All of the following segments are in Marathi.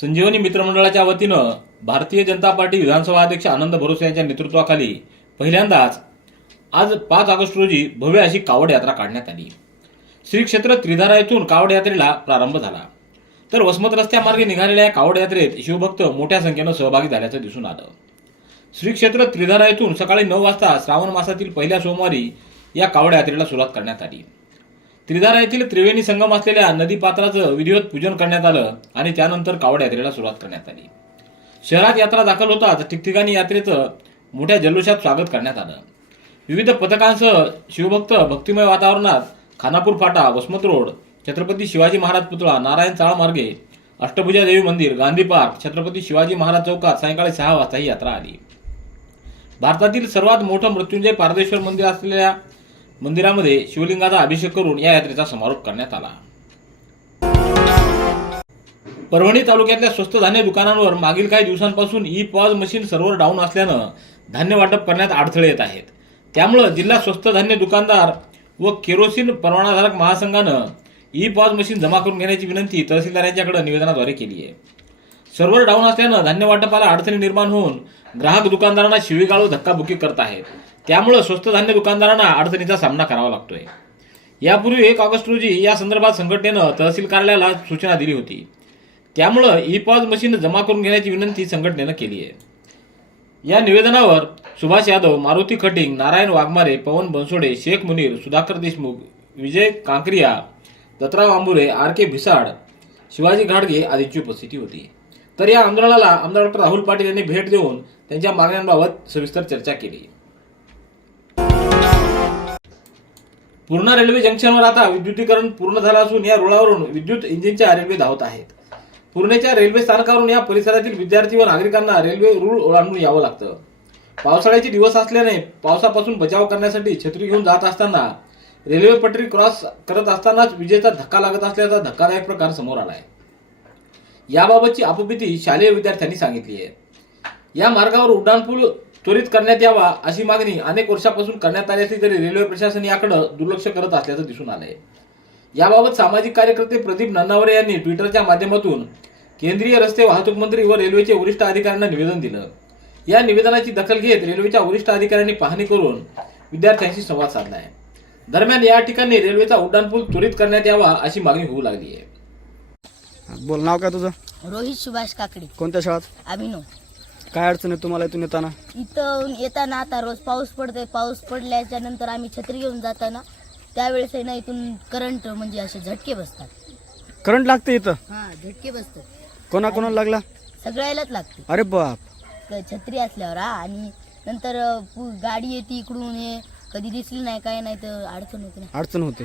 संजीवनी मित्रमंडळाच्या वतीनं भारतीय जनता पार्टी विधानसभा अध्यक्ष आनंद भरोसे यांच्या नेतृत्वाखाली पहिल्यांदाच आज पाच ऑगस्ट रोजी भव्य अशी कावड यात्रा काढण्यात आली. श्री क्षेत्र त्रिधारा येथून कावड यात्रेला प्रारंभ झाला. तर वसमत रस्त्यामार्गे निघालेल्या या कावड यात्रेत शिवभक्त मोठ्या संख्येनं सहभागी झाल्याचं दिसून आलं. श्री क्षेत्र त्रिधारा येथून सकाळी नऊ वाजता श्रावण मासातील पहिल्या सोमवारी या कावड यात्रेला सुरुवात करण्यात आली. त्रिधारा येथील त्रिवेणी संगम असलेल्या नदीपात्राचं विधिवत पूजन करण्यात आलं आणि त्यानंतर कावड यात्रेला सुरुवात करण्यात आली. शहरात यात्रा दाखल होताच ठिकठिकाणी यात्रेचं मोठ्या जल्लोषात स्वागत करण्यात आलं. विविध पथकांसह शिवभक्त भक्तिमय वातावरणात खानापूर फाटा वसमत रोड छत्रपती शिवाजी महाराज पुतळा नारायण चाळ मार्गे अष्टभुजा देवी मंदिर गांधी पार्क छत्रपती शिवाजी महाराज चौकात सायंकाळी सहा वाजता ही यात्रा आली. भारतातील सर्वात मोठं मृत्युंजय पारदेश्वर मंदिर असलेल्या मंदिरामध्ये शिवलिंगाचा अभिषेक करून या यात्रेचा समारोप करण्यात आला. परभणी तालुक्यातल्या स्वस्त धान्य दुकानांवर मागील काही दिवसांपासून e POS machine server down असल्यानं धान्य वाटप करण्यात अडथळे येत आहेत. त्यामुळं जिल्हा स्वस्त धान्य दुकानदार व केरोसिन परवानाधारक महासंघानं ई पॉज मशीन जमा करून घेण्याची विनंती तहसीलदार यांच्याकडे निवेदनाद्वारे केली आहे. सर्व्हर डाऊन असल्यानं धान्य वाटपाला अडचणी निर्माण होऊन ग्राहक दुकानदारांना शिवीगाळू धक्काबुक्की करत आहेत. त्यामुळं स्वस्त धान्य दुकानदारांना अडचणीचा सामना करावा लागतोय. यापूर्वी एक ऑगस्ट रोजी या संदर्भात संघटनेनं तहसील कार्यालयाला सूचना दिली होती. त्यामुळं ई पॉज मशीन जमा करून घेण्याची विनंती संघटनेनं केली आहे. या निवेदनावर सुभाष यादव मारुती खटिंग नारायण वाघमारे पवन बनसोडे शेख मुनीर सुधाकर देशमुख विजय कांकरिया दत्तराव आंबुरे आर के भिसाड शिवाजी घाडगे आदींची उपस्थिती होती. तर या आंदोलनाला आमदार डॉक्टर राहुल पाटील यांनी भेट देऊन त्यांच्या मागण्यांबाबत सविस्तर चर्चा केली. पूर्णा रेल्वे जंक्शनवर आता विद्युतीकरण पूर्ण झालं असून या रुळावरून विद्युत इंजिनच्या रेल्वे धावत आहेत. पूर्णेच्या रेल्वे स्थानकावरून या परिसरातील विद्यार्थी व नागरिकांना रेल्वे रुळ ओलांडून यावं लागतं. पावसाळ्याचे दिवस असल्याने पावसापासून बचाव करण्यासाठी छत्री घेऊन जात असताना रेल्वे पटरी क्रॉस करत असतानाच विजेचा धक्का लागत असल्याचा धक्कादायक प्रकार समोर आला आहे याबाबतची अपभीती शालेय विद्यार्थ्यांनी सांगितली आहे या मार्गावर उड्डाणपूल त्वरित करण्यात यावा अशी मागणी अनेक वर्षापासून करण्यात आली असली तरी रेल्वे प्रशासन याकडे दुर्लक्ष करत असल्याचं दिसून आलंय. याबाबत सामाजिक कार्यकर्ते प्रदीप नन्नावरे यांनी ट्विटरच्या माध्यमातून केंद्रीय रस्ते वाहतूक मंत्री व रेल्वेचे वरिष्ठ अधिकाऱ्यांना निवेदन दिलं. या निवेदनाची दखल घेत रेल्वेच्या वरिष्ठ अधिकाऱ्यांनी पाहणी करून विद्यार्थ्यांशी संवाद साधला आहे. दरम्यान या ठिकाणी रेल्वेचा उड्डाणपूल त्वरित करण्यात यावा अशी मागणी होऊ लागली आहे. बोल नाव काय तुझं? रोहित सुभाष काकडे. कोणत्या शाळात? अभिनव. काय अडचण आहे तुम्हाला इथून येताना? इथं येताना आता रोज पाऊस पडतोय. पाऊस पडल्याच्या नंतर आम्ही छत्री घेऊन जाताना त्यावेळेस आहे ना इथून करंट म्हणजे असे झटके बसतात. करंट लागते इथं? हा झटके बसतात. कोणा कोणाला लागला? सगळ्यालाच लागते. अरे बाप. क- छत्री असल्यावर हा आणि नंतर अ, पु- गाडी येते इकडून हे कधी दिसली नाही काय नाही तर अडचण होते ना. अडचण होते.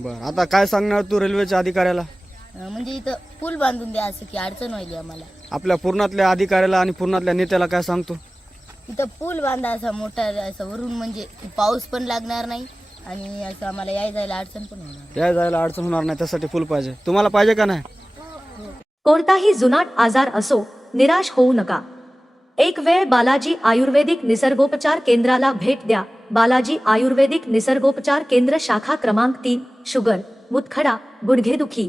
बरं आता काय सांगणार तू रेल्वेच्या अधिकाऱ्याला? म्हणजे इथं पूल बांधून द्या असं की अडचण व्हायली आम्हाला. आपल्या पूर्णातल्या अधिकाऱ्याला आणि पूर्णातल्या नेत्याला काय सांगतो? इथं पूल बांधा असा मोठा असं वरून म्हणजे पाऊस पण लागणार नाही आणि असं आम्हाला याय जायला अडचण पण होणार नाही. जायला अडचण होणार नाही त्यासाठी फुल पाहिजे. तुम्हाला पाहिजे का नाही? कोणताही जुनाट आजार असो निराश होऊ नका. एक वेळ बालाजी आयुर्वेदिक निसर्गोपचार केंद्राला भेट द्या. बालाजी आयुर्वेदिक निसर्गोपचार केंद्र शाखा क्रमांक तीन शुगर मुतखडा गुडघेदुखी.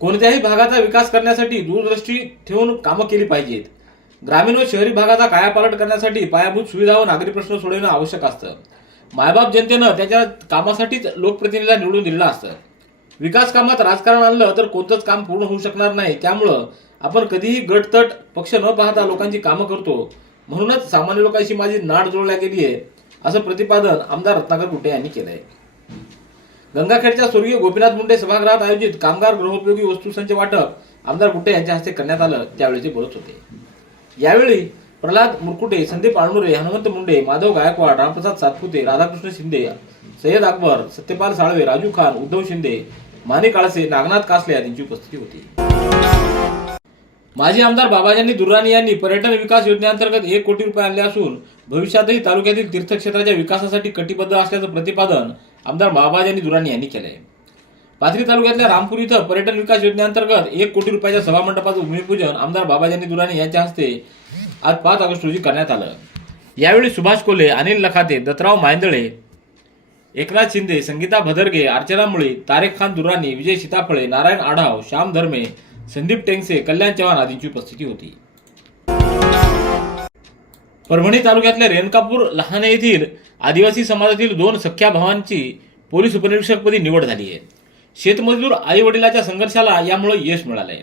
कोणत्याही भागाचा विकास करण्यासाठी दूरदृष्टी ठेवून कामं केली पाहिजेत. ग्रामीण व शहरी भागाचा कायापालट करण्यासाठी पायाभूत सुविधा व नागरी प्रश्न सोडवणं आवश्यक असतं. मायबाप जनतेनं त्याच्या कामासाठीच लोकप्रतिनिधीला निवडून दिलेलं असतं. विकास कामात राजकारण आणलं तर कोणतंच काम पूर्ण होऊ शकणार नाही. त्यामुळं आपण कधीही गटतट पक्ष न पाहता लोकांची कामं करतो. म्हणूनच सामान्य लोकांशी माझी नाड जोडल्या गेली आहे असं प्रतिपादन आमदार रत्नाकर कुटे यांनी केलं आहे गंगाखेडच्या स्वर्गीय गोपीनाथ मुंडे सभागृहात आयोजित कामगार गृहोपयोगी वस्तू संच वाटप आमदार गुट्टे यांच्या हस्ते करण्यात आलं त्यावेळी ते बोलत होते. यावेळी प्रल्हाद मुरकुटे संदीप आळमुरे हनुमंत मुंडे माधव गायकवाड रामप्रसाद सातपुते राधाकृष्ण शिंदे सय्यद अकबर सत्यपाल साळवे राजू खान उद्धव शिंदे माने काळसे नागनाथ कासले यांची उपस्थिती होती. माजी आमदार बाबाजानी दुर्राणी यांनी पर्यटन विकास योजनेअंतर्गत एक कोटी रुपये आणले असून भविष्यातही तालुक्यातील तीर्थक्षेत्राच्या विकासासाठी कटिबद्ध असल्याचं प्रतिपादन आमदार बाबाजानी दुराणी यांनी केलंय. पाथरी तालुक्यातल्या रामपूर इथं पर्यटन विकास योजनेअंतर्गत एक कोटी रुपयाच्या सभामंडपाचं भूमिपूजन आमदार बाबाजानी दुराणी यांच्या हस्ते आज पाच ऑगस्ट रोजी करण्यात आलं. यावेळी सुभाष कोले अनिल लखाते दत्तराव मायंदळे एकनाथ शिंदे संगीता भदरगे अर्चना मुळे तारेक खान दुरानी विजय सीताफळे नारायण आढाव श्याम धर्मे संदीप टेंगसे कल्याण चव्हाण आदींची उपस्थिती होती. परभणी तालुक्यातल्या रेणकापूर लहाने येथील आदिवासी समाजातील दोन सख्या भावांची पोलीस उपनिरीक्षकपदी निवड झाली आहे. शेतमजूर आई वडिलाच्या संघर्षाला यामुळे यश मिळालं आहे.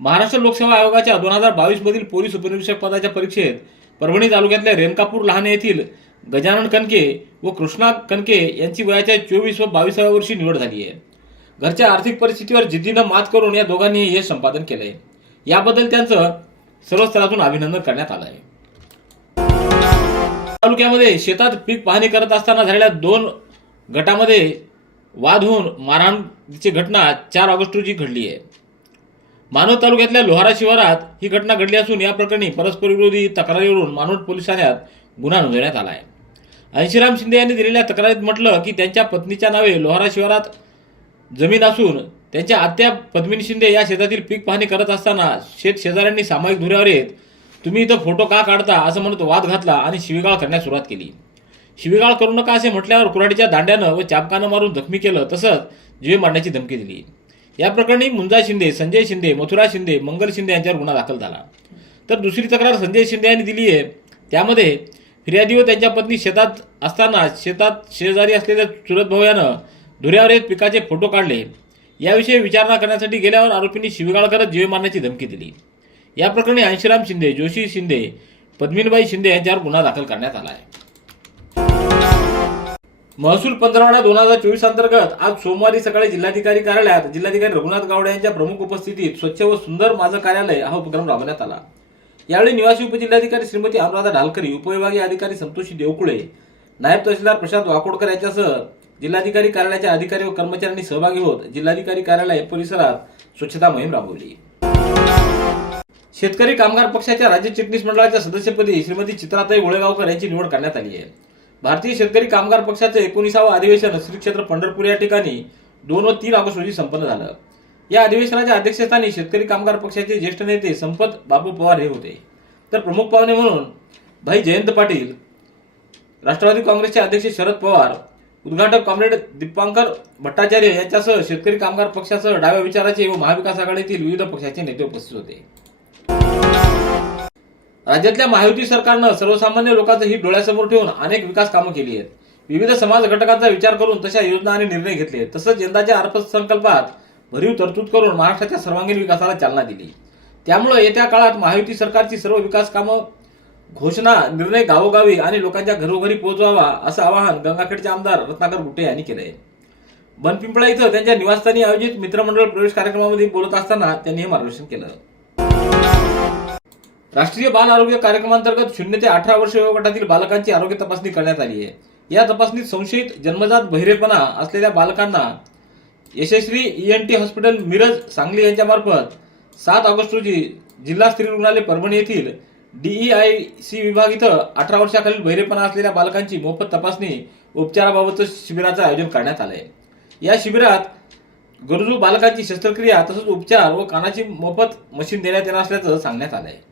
महाराष्ट्र लोकसेवा आयोगाच्या दोन हजार बावीसमधील पोलीस उपनिरीक्षक पदाच्या परीक्षेत परभणी तालुक्यातल्या रेणकापूर लहाने येथील गजानन कनके व कृष्णा कनके यांची वयाच्या चोवीस व बावीसाव्या वर्षी निवड झाली आहे. घरच्या आर्थिक परिस्थितीवर जिद्दीनं मात करून या दोघांनी हे संपादन केलं आहे याबद्दल त्यांचं सर्व स्तरातून अभिनंदन करण्यात आलं आहे. तालुक्यामध्ये शेतात पीक पाहणी करत असताना झालेल्या दोन गटामध्ये वाद होऊन मारहाणीची घटना चार ऑगस्ट रोजी घडली आहे. मानव तालुक्यातल्या लोहारा शिवारात ही घटना घडली असून या प्रकरणी परस्परविरोधी तक्रारीवरून मानवत पोलीस ठाण्यात गुन्हा नोंदवण्यात आला आहे. अंशीराम शिंदे यांनी दिलेल्या तक्रारीत म्हटलं की त्यांच्या पत्नीच्या नावे लोहारा शिवारात जमीन असून त्यांच्या आत्या पद्मिनी शिंदे या शेतातील पीक पाहणी करत असताना शेत शेजाऱ्यांनी सामायिक धुऱ्यावर येत तुम्ही इथं फोटो का काढता असं म्हणत वाद घातला आणि शिवीगाळ करण्यास सुरुवात केली. शिवीगाळ करू नका असे म्हटल्यावर कुऱ्हाडीच्या दांड्यानं व चापकानं मारून जखमी केलं तसंच जीवे मारण्याची धमकी दिली. या प्रकरणी मुंजा शिंदे संजय शिंदे मथुरा शिंदे मंगल शिंदे यांच्यावर गुन्हा दाखल झाला. तर दुसरी तक्रार संजय शिंदे यांनी दिली आहे. त्यामध्ये फिर्यादी व त्यांच्या पत्नी शेतात असताना शेतात शेजारी असलेल्या चुरत भाऊ यानं धुऱ्यावर येत पिकाचे फोटो काढले. याविषयी विचारणा करण्यासाठी गेल्यावर आरोपींनी शिवीगाळ करत जीवे मारण्याची धमकी दिली. या प्रकरणी अंशुराम शिंदे जोशी शिंदे पद्मिनीबाई शिंदे यांच्यावर गुन्हा दाखल करण्यात आला आहे. महसूल पंधरवडा दोन हजार चोवीस अंतर्गत आज सोमवारी सकाळी जिल्हाधिकारी कार्यालयात जिल्हाधिकारी रघुनाथ गावडे यांच्या प्रमुख उपस्थितीत स्वच्छ व सुंदर माझं कार्यालय हा उपक्रम राबवण्यात आला. यावेळी निवासी उपजिल्हाधिकारी श्रीमती अनुराधा ढालकरी उपविभागीय अधिकारी संतोषी देवकुळे नायब तहसीलदार प्रशांत वाकोडकर यांच्यासह जिल्हाधिकारी कार्यालयाच्या अधिकारी व कर्मचाऱ्यांनी सहभागी होत जिल्हाधिकारी कार्यालय परिसरात स्वच्छता मोहीम राबवली. शेतकरी कामगार पक्षाच्या राज्य चिटणीस मंडळाच्या सदस्यपदी श्रीमती चित्राताई गोळेगावकर यांची निवड करण्यात आली आहे. भारतीय शेतकरी कामगार पक्षाचे एकोणीसावं अधिवेशन श्री क्षेत्र पंढरपूर या ठिकाणी दोन व तीन ऑगस्ट रोजी संपन्न झालं. या अधिवेशनाच्या अध्यक्षस्थानी शेतकरी कामगार पक्षाचे ज्येष्ठ नेते संपत बाबू पवार हे होते. तर प्रमुख पाहुणे म्हणून भाई जयंत पाटील राष्ट्रवादी काँग्रेसचे अध्यक्ष शरद पवार उद्घाटक कॉम्रेड दीपांकर भट्टाचार्य यांच्यासह शेतकरी कामगार पक्षासह डाव्या विचाराचे व महाविकास आघाडीतील विविध पक्षाचे नेते उपस्थित होते. राज्यातल्या महायुती सरकारनं सर्वसामान्य लोकांचं हित डोळ्यासमोर ठेवून अनेक विकास कामं केली आहेत. विविध समाज घटकांचा विचार करून तशा योजना आणि निर्णय घेतले तसंच यंदाच्या अर्थसंकल्पात भरीव तरतूद करून महाराष्ट्राच्या सर्वांगीण विकासाला चालना दिली. त्यामुळे येत्या काळात महायुती सरकारची सर्व विकास कामं घोषणा निर्णय गावोगावी आणि लोकांच्या घरोघरी पोहोचवावा असं आवाहन गंगाखेडचे आमदार रत्नाकर गुट्टे यांनी केलं आहे बनपिंपळा इथं त्यांच्या निवासस्थानी आयोजित मित्रमंडळ प्रवेश कार्यक्रमामध्ये बोलत असताना त्यांनी हे मार्गदर्शन केलं. राष्ट्रीय बाल आरोग्य कार्यक्रमांतर्गत शून्य ते अठरा वर्ष वयोगटातील बालकांची आरोग्य तपासणी करण्यात आली आहे. या तपासणीत संशयित जन्मजात बहिरेपणा असलेल्या बालकांना यशस्वी E N T hospital Miraj Sangli यांच्यामार्फत सात ऑगस्ट रोजी जिल्हा स्त्री रुग्णालय परभणी येथील डीईआय सी विभाग इथं अठरा वर्षाखालील बहिरेपणा असलेल्या बालकांची मोफत तपासणी उपचाराबाबतचं शिबिराचं आयोजन करण्यात आलं आहे या शिबिरात गरजू बालकांची शस्त्रक्रिया तसंच उपचार व कानाची मोफत मशीन देण्यात येणार असल्याचं सांगण्यात आलं आहे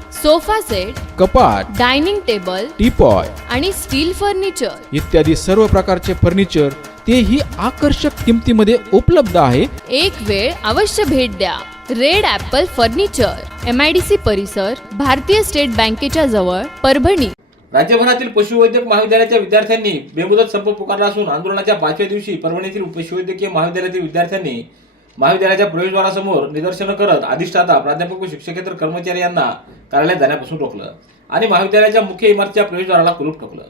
sofa set कपाट डायनिंग टेबल टीपॉय आणि स्टील फर्निचर. इत्यादी सर्व प्रकारचे फर्निचर तेही आकर्षक किमतीमध्ये उपलब्ध आहे. एक वेळ अवश्य भेट द्या. Red apple furniture M I D C परिसर भारतीय स्टेट बँकेच्या जवळ परभणी. राज्यभरातील पशुवैद्यक महाविद्यालयाच्या विद्यार्थ्यांनी बेमुदत संप पुकारला असून आंदोलनाच्या पाचव्या दिवशी परभणीतील पशुवैद्यकीय महाविद्यालयातील विद्यार्थ्यांनी महाविद्यालयाच्या प्रवेशद्वारासमोर निदर्शनं करत अधिष्ठाता प्राध्यापक व शिक्षकेतर कर्मचारी यांना कार्यालयात जाण्यापासून रोखलं आणि महाविद्यालयाच्या मुख्य इमारतीच्या प्रवेशद्वाराला कुलूप ठोकलं.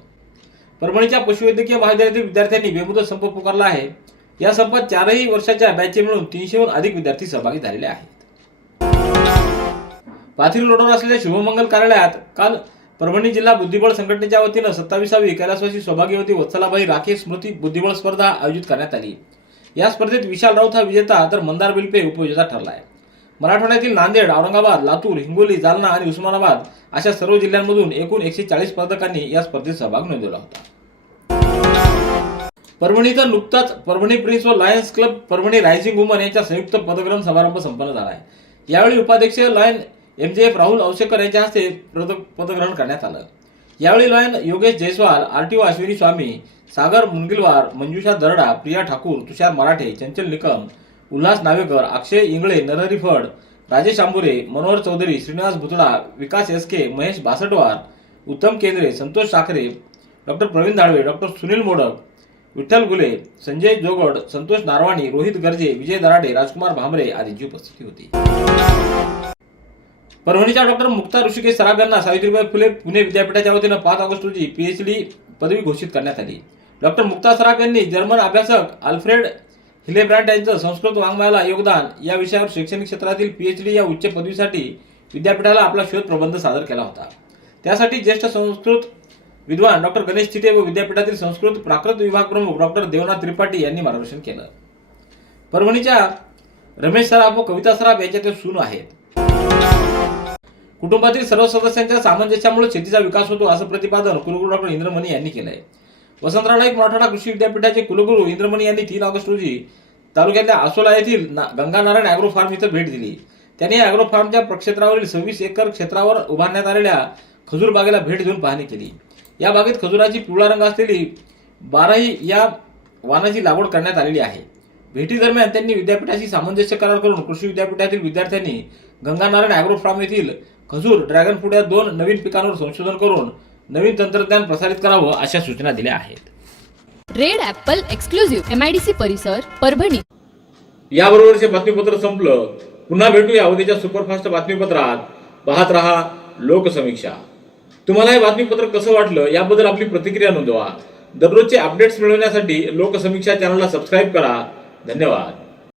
परभणीच्या पशुवैद्यकीय महाविद्यालयातील विद्यार्थ्यांनी बेमुदत संप पुकारला आहे. या संपात चारही वर्षाच्या बॅचचे मिळून तीनशेहून अधिक विद्यार्थी सहभागी झालेले आहेत. पाथरी रोडवर असलेल्या शुभमंगल कार्यालयात काल परभणी जिल्हा बुद्धिबळ संघटनेच्या वतीनं सत्तावीसावी कैलासवासी सौभाग्यवती वत्सलाबाई राखे स्मृती बुद्धिबळ स्पर्धा आयोजित करण्यात आली. या स्पर्धेत विशाल राऊत हा विजेता तर मंदार बिल्पे उपविजेता ठरला आहे मराठवाड्यातील नांदेड औरंगाबाद लातूर हिंगोली जालना आणि उस्मानाबाद अशा सर्व जिल्ह्यांमधून एकूण एकशे चाळीस स्पर्धकांनी या स्पर्धेत सहभाग नोंदवला होता. परभणी नुकताच परभणी प्रिन्स व lions club Parbhani rising woman यांच्या संयुक्त पदग्रहण समारंभ संपन्न झाला आहे. यावेळी उपाध्यक्ष lion M J F Rahul Ausekar यांच्या हस्ते पदग्रहण करण्यात आलं. यावेळी lion Yogesh Jaiswal RTO Ashwini Swami Sagar Mungilwar Manjusha Darda Priya Thakur Tushar Marathe Chanchal Nikam Ulhas Navekar Akshay Ingle Narhari Phad Rajesh Ambure Manohar Chaudhari Shrinivas Bhutada Vikas S K Mahesh Basatwar Uttam Kendre Santosh Sakhare doctor Praveen Dalve doctor Sunil Modak Vitthal Gule Sanjay Jogad Santosh Narwani Rohit Garje विजय दराडे राजकुमार भामरे आदींची उपस्थिती होती. परभणीच्या डॉक्टर मुक्ता ऋषिकेश सराफ यांना सावित्रीबाई फुले पुणे विद्यापीठाच्या वतीनं पाच ऑगस्ट रोजी पीएचडी पदवी घोषित करण्यात आली. डॉक्टर मुक्ता सराफ यांनी जर्मन अभ्यासक अल्फ्रेड हिलेब्रँड यांचं संस्कृत वाङ्मयाला योगदान या विषयावर शैक्षणिक क्षेत्रातील पीएचडी या उच्च पदवीसाठी विद्यापीठाला आपला शोध प्रबंध सादर केला होता. त्यासाठी ज्येष्ठ संस्कृत विद्वान डॉक्टर गणेश चिटे व विद्यापीठातील संस्कृत प्राकृत विभाग प्रमुख डॉक्टर देवनाथ त्रिपाठी यांनी मार्गदर्शन केलं. परभणीच्या रमेश सराफ व कविता सराफ यांच्या ते सून आहेत कुटुंबातील सर्व सदस्यांच्या सामंजस्यामुळे शेतीचा विकास होतो असं प्रतिपादन कुलगुरू डॉक्टर इंद्रमणी यांनी केलं आहे वसंतराव नाईक मराठवाडा कृषी विद्यापीठाचे कुलगुरू इंद्रमणी यांनी तीन ऑगस्ट रोजी तालुक्यातल्या आसोला येथील ना- गंगानारायण अॅग्रो फार्म इथं भेट दिली. त्यांनी अॅग्रो फार्मच्या प्रक्षेत्रावरील सव्वीस एकर क्षेत्रावर उभारण्यात आलेल्या खजूर बागेला भेट देऊन पाहणी केली. या बागेत खजुराची पिवळा रंग असलेली बाराही या वाणाची लागवड करण्यात आलेली आहे. भेटीदरम्यान त्यांनी विद्यापीठाशी सामंजस्य करार करून कृषी विद्यापीठातील विद्यार्थ्यांनी गंगानारायण अॅग्रो फार्म येथील खजूर ड्रॅगन फ्रूट या दोन नवीन पिकांवर संशोधन करून नवीन तंत्रज्ञान प्रसारित करावं अशा सूचना दिल्या आहेत. Red apple exclusive M I D C परिसर परभणी. याबरोबरचे बातमीपत्र संपलं. पुन्हा भेटूया उद्याच्या सुपरफास्ट बातमीपत्रात. पाहत रहा लोकसमीक्षा. तुम्हाला हे बातमीपत्र कसं वाटलं याबद्दल आपली प्रतिक्रिया नोंदवा. दररोजचे अपडेट्स मिळवण्यासाठी लोकसमीक्षा चॅनलला सबस्क्राईब करा. धन्यवाद.